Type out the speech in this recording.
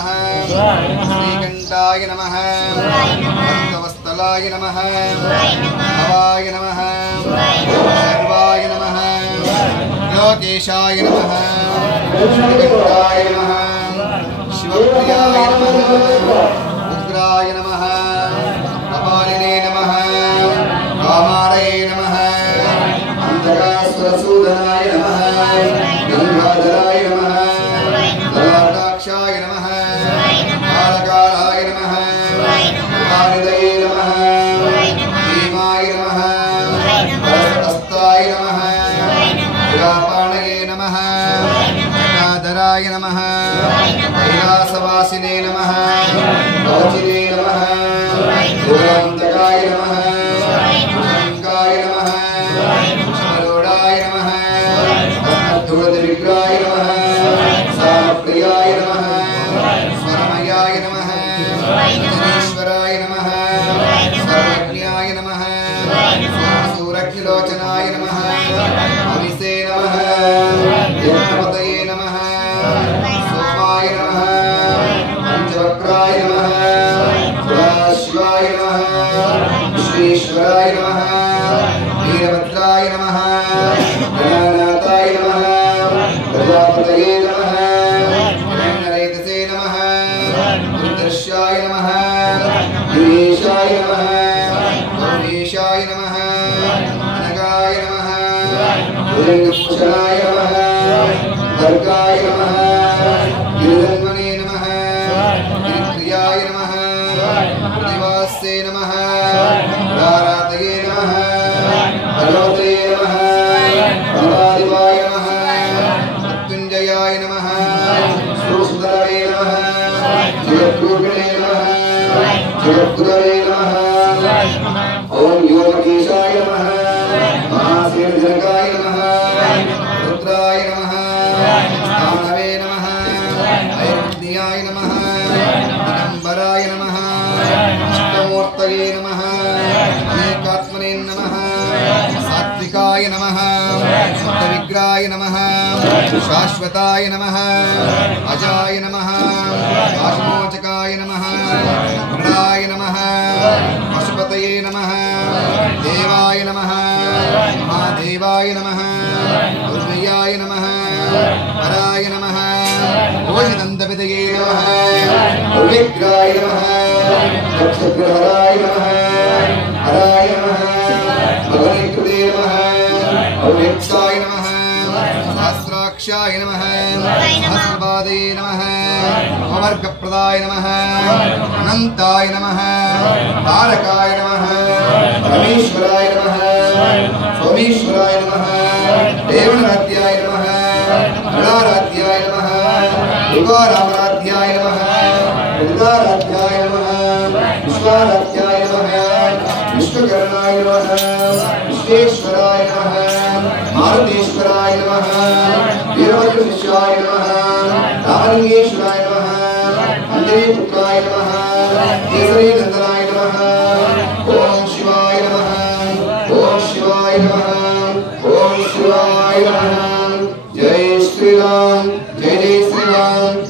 नमः श्रीकंठाय नमः भक्तवत्सलाय नमः भवाय नमः सर्वाय नमः लोकेशाय नमः श्रीकंठाय नमः शिवप्रियाय नमः रुद्राय नमः कपालिने नमः कामारये नमः अंधकासुरसूदनाय नमः गंगाधराय नमः ललाटाक्षाय नमः कालकालाय नमः कालिदये नमः भीमाय नमः वरदस्ताय नमः व्यापाणये नमः गदाधराय नमः कैलासवासिने नमः कवचिने नमः दुरान्तकाय नमः शङ्काय नमः शमरोडाय नमः अस्मद्दूरदविग्राय नमः सामप्रियाय नमः स्वरमयाय नमः जनेश्वराय नमः सर्वज्ञाय नमः सूरज्ञलोचनाय नमः अविसे नमः यज्ञपतये नमः सोमाय नमः पंचवक्राय नमः सदाशिवाय नमः विश्वेश्वराय नमः वीरभद्राय नमः गणानाथाय नमः प्रजापतये नमः हिरण्यरेतसे नमः दुर्दर्शाय नमः गिरीशाय नमः गौरीशाय नमः अनगाय नमः हिरण्यभूषणाय नमः गर्गाय नमः गिरिधन्वने नमः गिरिप्रियाय नमः दिवास्ये नमः रारातये नमः भगवते नमः भगवादिवाय नमः मृत्युञ्जयाय नमः सुरसुधरे नमः जगद्रूपिणे नमः जगद्गुरवे नमः ओम योगेशाय नमः महासेनजनकाय नमः रुद्राय नमः स्थानवे नमः ऐर्वज्ञाय नमः दिगंबराय नमः अष्टमूर्तये नमः अनेकात्मने नमः सात्विकाय नमः शुद्धविग्रहाय नमः शाश्वताय नमः अजाय नमः आशमोचकाय नमः गणाय नमः पशुपतये नमः देवाय नमः महादेवाय नमः दुर्गयाय नमः पराय नमः भोजनन्दविदये नमः विग्रहाय नमः दक्षग्रहराय नमः हराय नमः भगवन्कृते नमः अव्यक्ताय नमः सहस्राक्षाय नमः सहस्रपादये नमः अवर्गप्रदाय नमः अनन्ताय नमः तारकाय नमः रमेश्वराय नमः सोमेश्वराय नमः देवनाराध्याय नमः जलाराध्याय नमः युगारामराध्याय नमः उदाराध्याय नमः विश्वाराध्याय नमः विश्वकर्णाय नमः विश्वेश्वराय नमः मारुतेश्वराय नमः वीरभद्रशिष्याय नमः रामलिंगेश्वराय नमः अंजनीपुत्राय नमः केसरीनन्दनाय नमः ओम शिवाय नमः ओम शिवाय नमः ओम शिवाय नमः जय श्री राम जय जय श्री राम